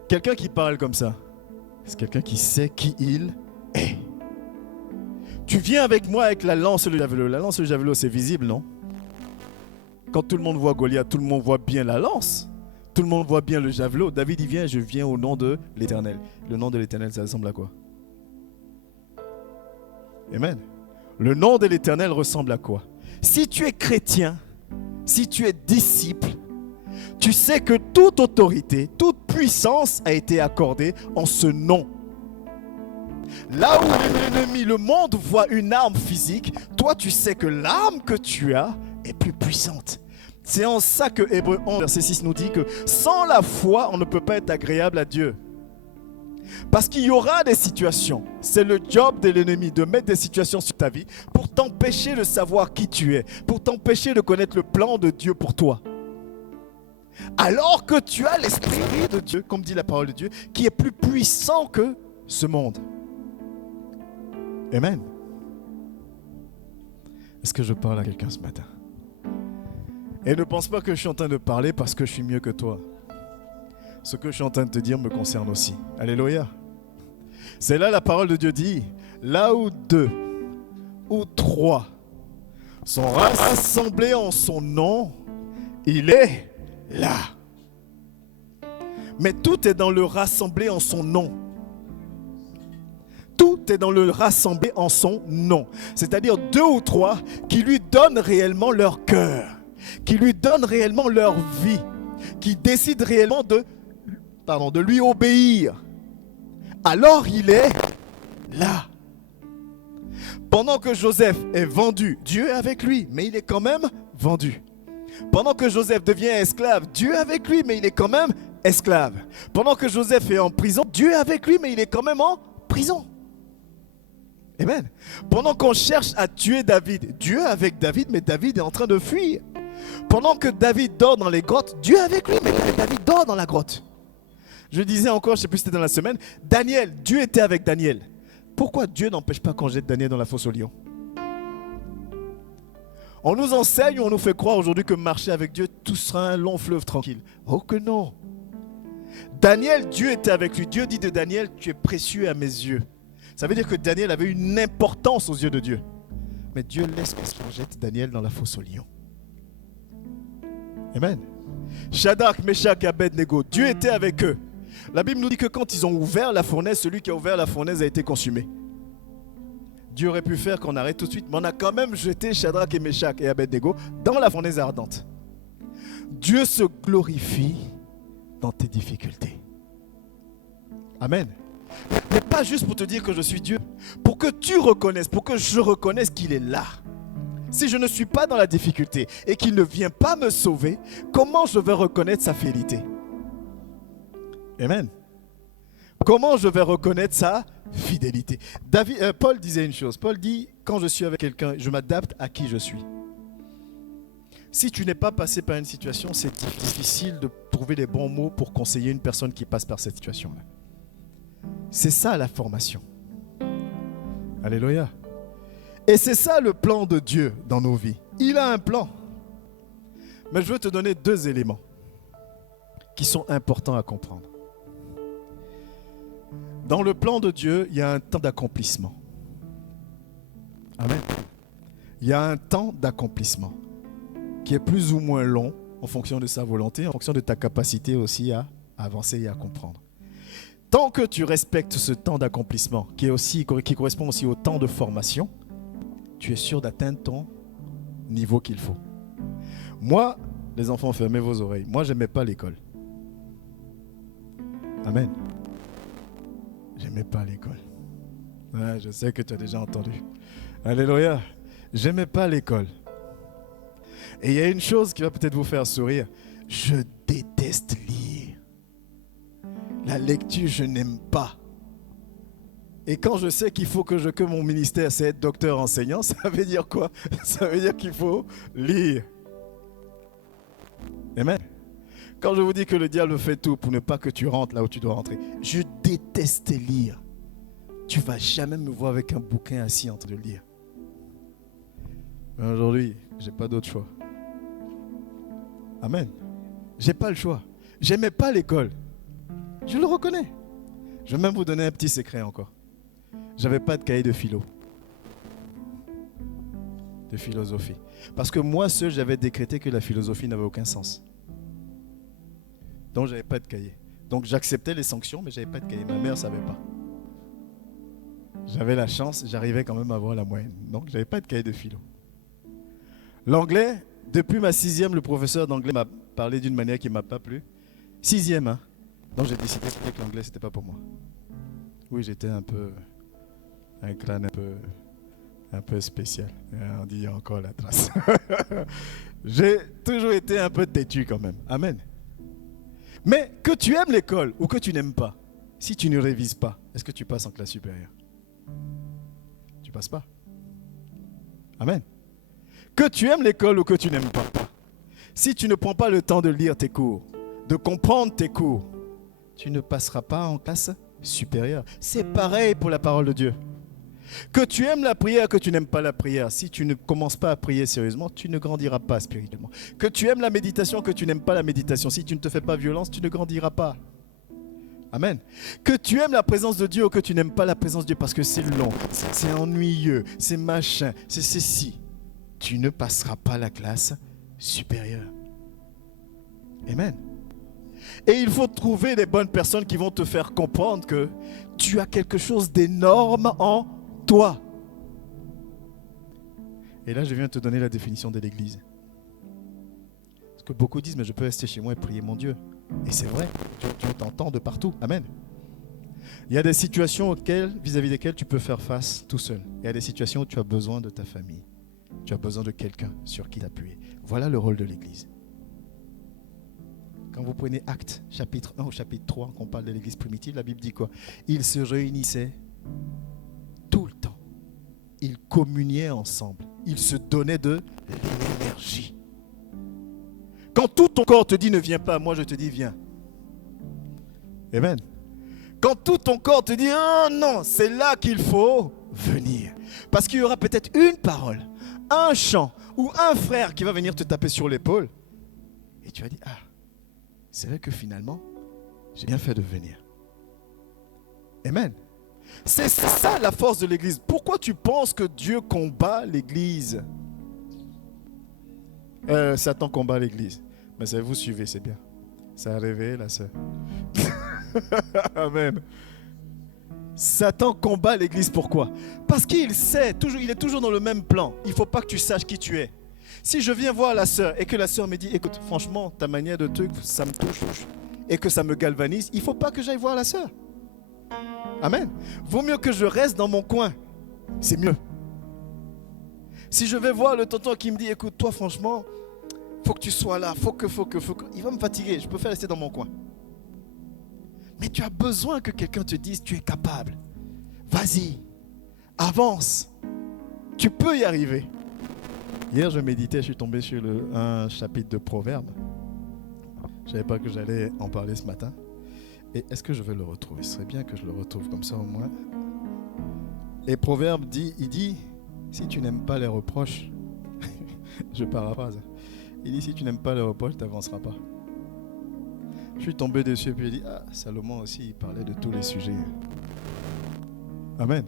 Quelqu'un qui parle comme ça, c'est quelqu'un qui sait qui il est. Tu viens avec moi avec la lance et le javelot. La lance et le javelot, c'est visible, non? Quand tout le monde voit Goliath, tout le monde voit bien la lance. Tout le monde voit bien le javelot. David, il vient, je viens au nom de l'Éternel. Le nom de l'Éternel, ça ressemble à quoi? Amen. Le nom de l'Éternel ressemble à quoi? Si tu es chrétien, si tu es disciple, tu sais que toute autorité, toute puissance a été accordée en ce nom. Là où l'ennemi, le monde voit une arme physique, toi tu sais que l'arme que tu as est plus puissante. C'est en ça que Hébreux 11, verset 6 nous dit que sans la foi, on ne peut pas être agréable à Dieu. Parce qu'il y aura des situations, c'est le job de l'ennemi de mettre des situations sur ta vie pour t'empêcher de savoir qui tu es, pour t'empêcher de connaître le plan de Dieu pour toi. Alors que tu as l'Esprit de Dieu, comme dit la parole de Dieu, qui est plus puissant que ce monde. Amen. Est-ce que je parle à quelqu'un ce matin? Et ne pense pas que je suis en train de parler parce que je suis mieux que toi. Ce que je suis en train de te dire me concerne aussi. Alléluia. C'est là la parole de Dieu dit, là où 2 ou 3 sont rassemblés en son nom, il est là. Mais tout est dans le rassembler en son nom. Tout est dans le rassembler en son nom. C'est-à-dire 2 ou 3 qui lui donnent réellement leur cœur, qui lui donnent réellement leur vie, qui décident réellement de lui obéir. Alors il est là. Pendant que Joseph est vendu, Dieu est avec lui, mais il est quand même vendu. Pendant que Joseph devient esclave, Dieu est avec lui, mais il est quand même esclave. Pendant que Joseph est en prison, Dieu est avec lui, mais il est quand même en prison. Amen. Pendant qu'on cherche à tuer David, Dieu est avec David, mais David est en train de fuir. Pendant que David dort dans les grottes, Dieu est avec lui, mais David dort dans la grotte. Je disais encore, je ne sais plus si c'était dans la semaine, Daniel, Dieu était avec Daniel. Pourquoi Dieu n'empêche pas qu'on jette Daniel dans la fosse au lion? On nous enseigne, on nous fait croire aujourd'hui que marcher avec Dieu, tout sera un long fleuve tranquille. Oh que non. Daniel, Dieu était avec lui. Dieu dit de Daniel, tu es précieux à mes yeux. Ça veut dire que Daniel avait une importance aux yeux de Dieu. Mais Dieu laisse qu'on jette Daniel dans la fosse au lion. Amen. Shadrach, Meshach et Abednego, Dieu était avec eux. La Bible nous dit que quand ils ont ouvert la fournaise, celui qui a ouvert la fournaise a été consumé. Dieu aurait pu faire qu'on arrête tout de suite, mais on a quand même jeté Shadrach et Meshach et Abednego dans la fournaise ardente. Dieu se glorifie dans tes difficultés. Amen. Mais pas juste pour te dire que je suis Dieu, pour que tu reconnaisses, pour que je reconnaisse qu'il est là. Si je ne suis pas dans la difficulté et qu'il ne vient pas me sauver, comment je vais reconnaître sa fidélité? Amen. Comment je vais reconnaître sa fidélité? Paul disait une chose. Paul dit, quand je suis avec quelqu'un, je m'adapte à qui je suis. Si tu n'es pas passé par une situation, c'est difficile de trouver les bons mots pour conseiller une personne qui passe par cette situation-là. C'est ça la formation. Alléluia. Et c'est ça le plan de Dieu dans nos vies. Il a un plan. Mais je veux te donner 2 éléments qui sont importants à comprendre. Dans le plan de Dieu, il y a un temps d'accomplissement. Amen. Il y a un temps d'accomplissement qui est plus ou moins long en fonction de sa volonté, en fonction de ta capacité aussi à avancer et à comprendre. Tant que tu respectes ce temps d'accomplissement qui correspond aussi au temps de formation, tu es sûr d'atteindre ton niveau qu'il faut. Moi, les enfants, fermez vos oreilles. Moi, je n'aimais pas l'école. Amen. J'aimais pas l'école. Ouais, je sais que tu as déjà entendu. Alléluia. J'aimais pas l'école. Et il y a une chose qui va peut-être vous faire sourire. Je déteste lire. La lecture, je n'aime pas. Et quand je sais qu'il faut que mon ministère, c'est être docteur enseignant, ça veut dire quoi? Ça veut dire qu'il faut lire. Amen. Quand je vous dis que le diable fait tout pour ne pas que tu rentres là où tu dois rentrer, je déteste lire. Tu ne vas jamais me voir avec un bouquin assis en train de lire. Mais aujourd'hui, je n'ai pas d'autre choix. Amen. J'ai pas le choix. J'aimais pas l'école. Je le reconnais. Je vais même vous donner un petit secret encore. J'avais pas de cahier de philo. De philosophie. Parce que moi seul, j'avais décrété que la philosophie n'avait aucun sens. Donc j'avais pas de cahier. Donc j'acceptais les sanctions, mais j'avais pas de cahier. Ma mère savait pas. J'avais la chance, j'arrivais quand même à avoir la moyenne. Donc j'avais pas de cahier de philo. L'anglais, depuis ma 6e, le professeur d'anglais m'a parlé d'une manière qui m'a pas plu. 6e, hein. Donc j'ai décidé que l'anglais c'était pas pour moi. Oui, j'étais un crâne un peu spécial. On dit encore la trace. J'ai toujours été un peu têtu quand même. Amen. Mais que tu aimes l'école ou que tu n'aimes pas, si tu ne révises pas, est-ce que tu passes en classe supérieure? Tu passes pas. Amen. Que tu aimes l'école ou que tu n'aimes pas, si tu ne prends pas le temps de lire tes cours, de comprendre tes cours, tu ne passeras pas en classe supérieure. C'est pareil pour la parole de Dieu. Que tu aimes la prière, que tu n'aimes pas la prière, si tu ne commences pas à prier sérieusement, tu ne grandiras pas spirituellement. Que tu aimes la méditation, que tu n'aimes pas la méditation, si tu ne te fais pas violence, tu ne grandiras pas. Amen. Que tu aimes la présence de Dieu ou que tu n'aimes pas la présence de Dieu parce que c'est long, c'est ennuyeux, c'est machin, c'est ceci, tu ne passeras pas la classe supérieure. Amen. Et il faut trouver les bonnes personnes qui vont te faire comprendre que tu as quelque chose d'énorme en toi. Et là, je viens te donner la définition de l'église. Parce que beaucoup disent, mais je peux rester chez moi et prier mon Dieu. Et c'est vrai, Dieu t'entend de partout. Amen. Il y a des situations vis-à-vis desquelles tu peux faire face tout seul. Il y a des situations où tu as besoin de ta famille. Tu as besoin de quelqu'un sur qui t'appuyer. Voilà le rôle de l'église. Quand vous prenez Actes, chapitre 1 au chapitre 3, qu'on parle de l'église primitive, la Bible dit quoi? Ils se réunissaient tout le temps. Ils communiaient ensemble. Ils se donnaient de l'énergie. Quand tout ton corps te dit ne viens pas, moi je te dis viens. Amen. Quand tout ton corps te dit oh non, c'est là qu'il faut venir. Parce qu'il y aura peut-être une parole, un chant ou un frère qui va venir te taper sur l'épaule. Et tu vas dire, ah, c'est vrai que finalement, j'ai bien fait de venir. Amen. C'est ça la force de l'église. Pourquoi tu penses que Dieu combat l'église? Satan combat l'église. Mais ça, vous suivez, c'est bien. Ça a réveillé la sœur. Amen. Satan combat l'église, pourquoi? Parce qu'il sait, il est toujours dans le même plan. Il ne faut pas que tu saches qui tu es. Si je viens voir la sœur et que la sœur me dit, écoute, franchement, ta manière de truc, ça me touche et que ça me galvanise, il ne faut pas que j'aille voir la sœur. Amen. Vaut mieux que je reste dans mon coin. C'est mieux. Si je vais voir le tonton qui me dit, écoute, toi, franchement, faut que tu sois là, faut que. Il va me fatiguer, je préfère rester dans mon coin. Mais tu as besoin que quelqu'un te dise, tu es capable. Vas-y, avance. Tu peux y arriver. Hier, je méditais, je suis tombé sur un chapitre de Proverbes. Je ne savais pas que j'allais en parler ce matin. Et est-ce que je vais le retrouver? Ce serait bien que je le retrouve comme ça au moins. Et Proverbe il dit, si tu n'aimes pas les reproches, je paraphrase, il dit, si tu n'aimes pas les reproches, tu n'avanceras pas. Je suis tombé dessus et puis il dit, ah, Salomon aussi, il parlait de tous les sujets. Amen.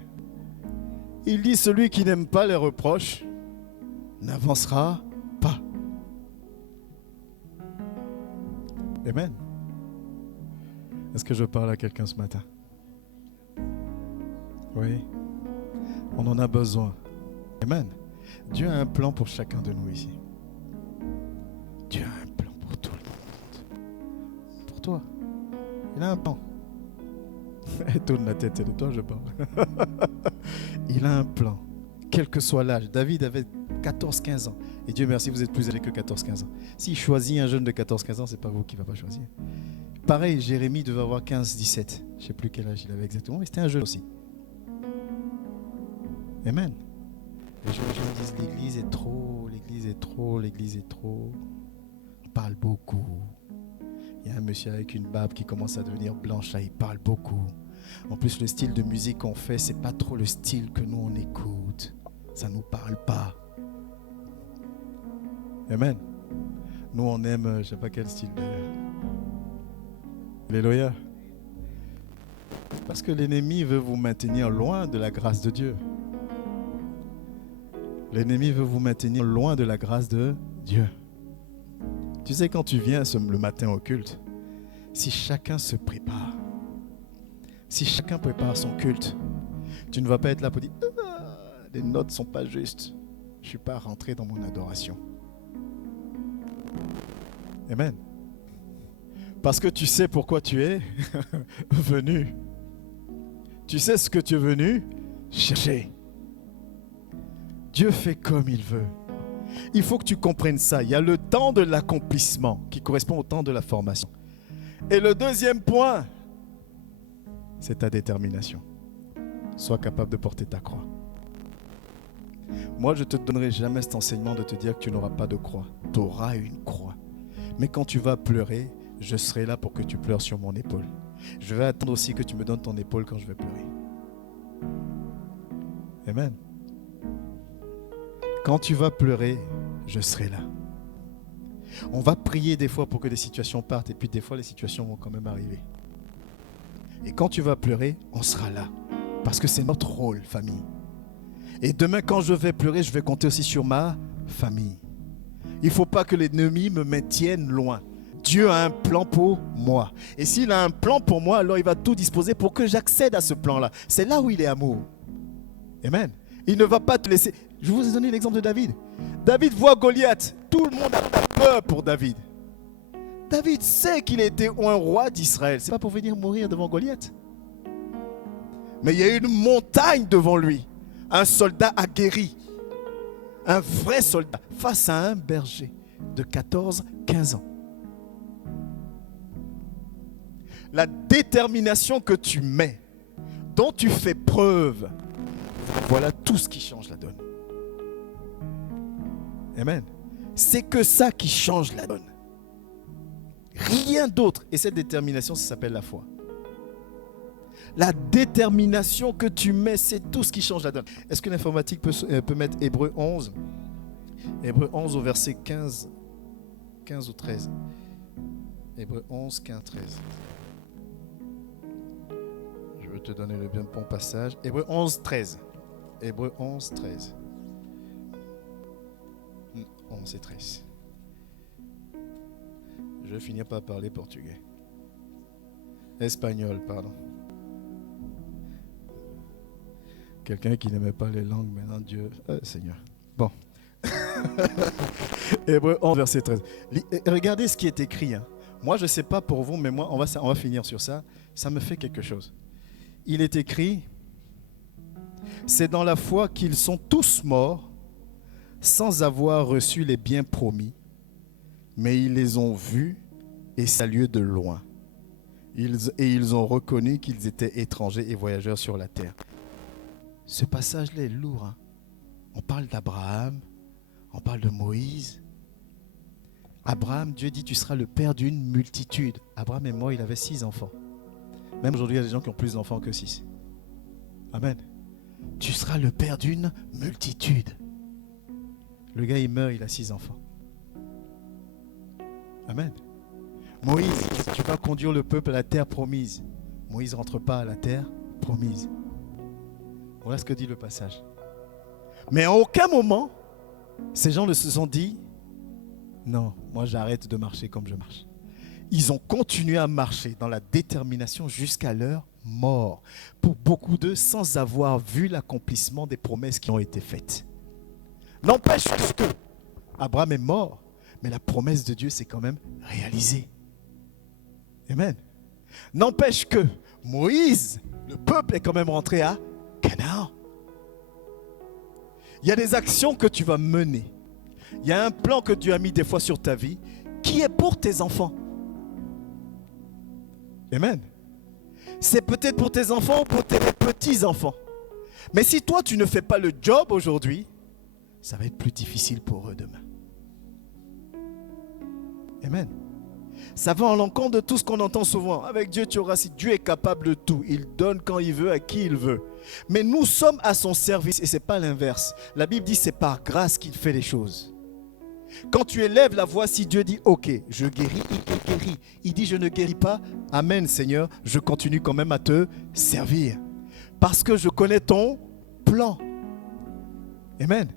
Il dit, celui qui n'aime pas les reproches n'avancera pas. Amen. Est-ce que je parle à quelqu'un ce matin? Oui. On en a besoin. Amen. Dieu a un plan pour chacun de nous ici. Dieu a un plan pour tout le monde. Pour toi. Il a un plan. Tourne la tête, c'est de toi je parle. Il a un plan. Quel que soit l'âge. David avait 14-15 ans. Et Dieu merci, vous êtes plus âgé que 14-15 ans. S'il choisit un jeune de 14-15 ans, c'est pas vous qui ne va pas choisir. Pareil, Jérémie devait avoir 15-17. Je ne sais plus quel âge il avait exactement, mais c'était un jeune aussi. Amen. Les gens disent l'église est trop, l'église est trop, l'église est trop. On parle beaucoup. Il y a un monsieur avec une barbe qui commence à devenir blanche, là, il parle beaucoup. En plus, le style de musique qu'on fait, c'est pas trop le style que nous on écoute. Ça nous parle pas. Amen. Nous, on aime, je ne sais pas quel style. Alléluia. Parce que l'ennemi veut vous maintenir loin de la grâce de Dieu. L'ennemi veut vous maintenir loin de la grâce de Dieu. Tu sais, quand tu viens le matin au culte, si chacun se prépare, si chacun prépare son culte, tu ne vas pas être là pour dire « les notes ne sont pas justes, je ne suis pas rentré dans mon adoration ». Amen. Parce que tu sais pourquoi tu es venu. Tu sais ce que tu es venu chercher. Dieu fait comme il veut. Il faut que tu comprennes ça. Il y a le temps de l'accomplissement qui correspond au temps de la formation. Et le deuxième point, c'est ta détermination. Sois capable de porter ta croix. Moi, je ne te donnerai jamais cet enseignement de te dire que tu n'auras pas de croix. Tu auras une croix. Mais quand tu vas pleurer, je serai là pour que tu pleures sur mon épaule. Je vais attendre aussi que tu me donnes ton épaule quand je vais pleurer. Amen. Quand tu vas pleurer, je serai là. On va prier des fois pour que les situations partent et puis des fois les situations vont quand même arriver. Et quand tu vas pleurer, on sera là. Parce que c'est notre rôle, famille. Et demain, quand je vais pleurer, je vais compter aussi sur ma famille. Il ne faut pas que l'ennemi me maintienne loin. Dieu a un plan pour moi. Et s'il a un plan pour moi, alors il va tout disposer pour que j'accède à ce plan-là. C'est là où il est amour. Amen. Il ne va pas te laisser. Je vous ai donné l'exemple de David. David voit Goliath. Tout le monde a peur pour David. David sait qu'il était un roi d'Israël. C'est pas pour venir mourir devant Goliath. Mais il y a une montagne devant lui. Un soldat aguerri. Un vrai soldat. Face à un berger de 14-15 ans. La détermination que tu mets, dont tu fais preuve, voilà tout ce qui change la donne. Amen. C'est que ça qui change la donne. Rien d'autre. Et cette détermination, ça s'appelle la foi. La détermination que tu mets, c'est tout ce qui change la donne. Est-ce que l'informatique peut mettre Hébreux 11 ? Hébreux 11 au verset 15 ou 13. Hébreux 11, 15, 13. Je veux te donner le bien bon passage. Hébreux 11, 13. Hébreux 11, 13. 11 et 13. Je vais finir par parler portugais. Espagnol, pardon. Quelqu'un qui n'aimait pas les langues, maintenant Dieu... Seigneur. Bon. Hébreux 11, verset 13. Regardez ce qui est écrit. Hein. Moi, je ne sais pas pour vous, mais moi, on va finir sur ça. Ça me fait quelque chose. Il est écrit, c'est dans la foi qu'ils sont tous morts, sans avoir reçu les biens promis, mais ils les ont vus et salués de loin. Ils ont reconnu qu'ils étaient étrangers et voyageurs sur la terre. Ce passage-là est lourd. Hein? On parle d'Abraham, on parle de Moïse. Abraham, Dieu dit, tu seras le père d'une multitude. Abraham est mort, il avait 6 enfants. Même aujourd'hui, il y a des gens qui ont plus d'enfants que 6. Amen. Tu seras le père d'une multitude. Le gars, il meurt, il a 6 enfants. Amen. Moïse, tu vas conduire le peuple à la terre promise. Moïse ne rentre pas à la terre promise. Voilà ce que dit le passage. Mais à aucun moment, ces gens ne se sont dit, non, moi j'arrête de marcher comme je marche. Ils ont continué à marcher dans la détermination jusqu'à leur mort. Pour beaucoup d'eux, sans avoir vu l'accomplissement des promesses qui ont été faites. N'empêche que Abraham est mort, mais la promesse de Dieu s'est quand même réalisée. Amen. N'empêche que Moïse, le peuple est quand même rentré à Canaan. Il y a des actions que tu vas mener. Il y a un plan que Dieu a mis des fois sur ta vie qui est pour tes enfants. Amen. C'est peut-être pour tes enfants ou pour tes petits-enfants. Mais si toi, tu ne fais pas le job aujourd'hui, ça va être plus difficile pour eux demain. Amen. Ça va en l'encontre de tout ce qu'on entend souvent. Avec Dieu, tu auras, si Dieu est capable de tout, il donne quand il veut, à qui il veut. Mais nous sommes à son service et ce n'est pas l'inverse. La Bible dit que c'est par grâce qu'il fait les choses. Quand tu élèves la voix, si Dieu dit « Ok, je guéris », il guérit. Il dit « Je ne guéris pas ». Amen, Seigneur, je continue quand même à te servir. Parce que je connais ton plan. Amen.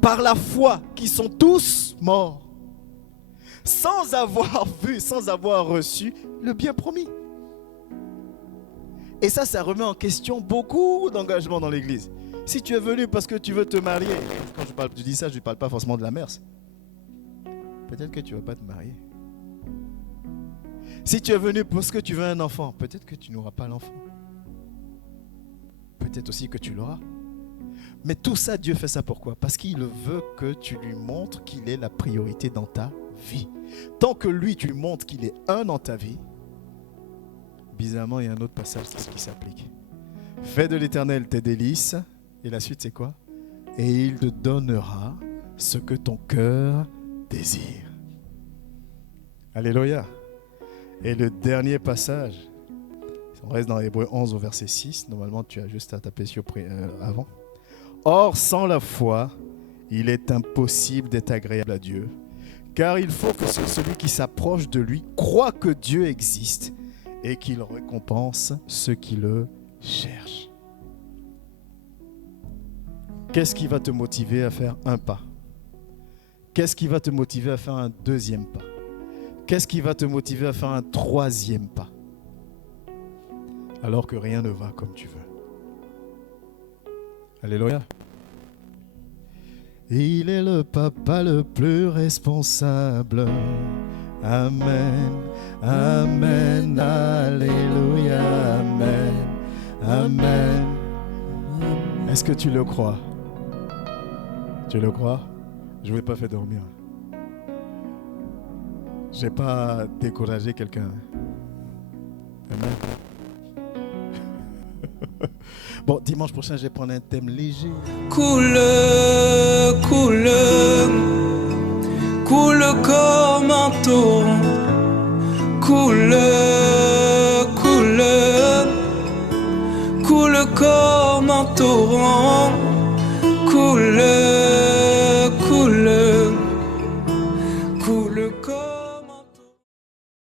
Par la foi, qui sont tous morts, sans avoir vu, sans avoir reçu le bien promis. Et ça remet en question beaucoup d'engagement dans l'église. Si tu es venu parce que tu veux te marier, quand je dis ça, je ne parle pas forcément de la mère. Peut-être que tu ne vas pas te marier. Si tu es venu parce que tu veux un enfant, peut-être que tu n'auras pas l'enfant. Peut-être aussi que tu l'auras. Mais tout ça, Dieu fait ça pourquoi? Parce qu'il veut que tu lui montres qu'il est la priorité dans ta vie. Tant que lui, tu lui montres qu'il est un dans ta vie, bizarrement, il y a un autre passage qui s'applique. Fais de l'Éternel tes délices. Et la suite, c'est quoi? Et il te donnera ce que ton cœur désire. Alléluia. Et le dernier passage, on reste dans Hébreux 11 au verset 6. Normalement, tu as juste à taper sur avant. Or, sans la foi, il est impossible d'être agréable à Dieu, car il faut que celui qui s'approche de lui croit que Dieu existe et qu'il récompense ceux qui le cherchent. Qu'est-ce qui va te motiver à faire un pas? Qu'est-ce qui va te motiver à faire un deuxième pas? Qu'est-ce qui va te motiver à faire un troisième pas? Alors que rien ne va comme tu veux. Alléluia. Il est le papa le plus responsable. Amen, amen, alléluia, amen, amen. Est-ce que tu le crois? Tu le crois? Je ne vais pas faire dormir. Je n'ai pas découragé quelqu'un. Amen. Bon, dimanche prochain, je vais prendre un thème léger. Coule, coule, coule comme un torrent. Coule, coule, coule comme un torrent. Coule.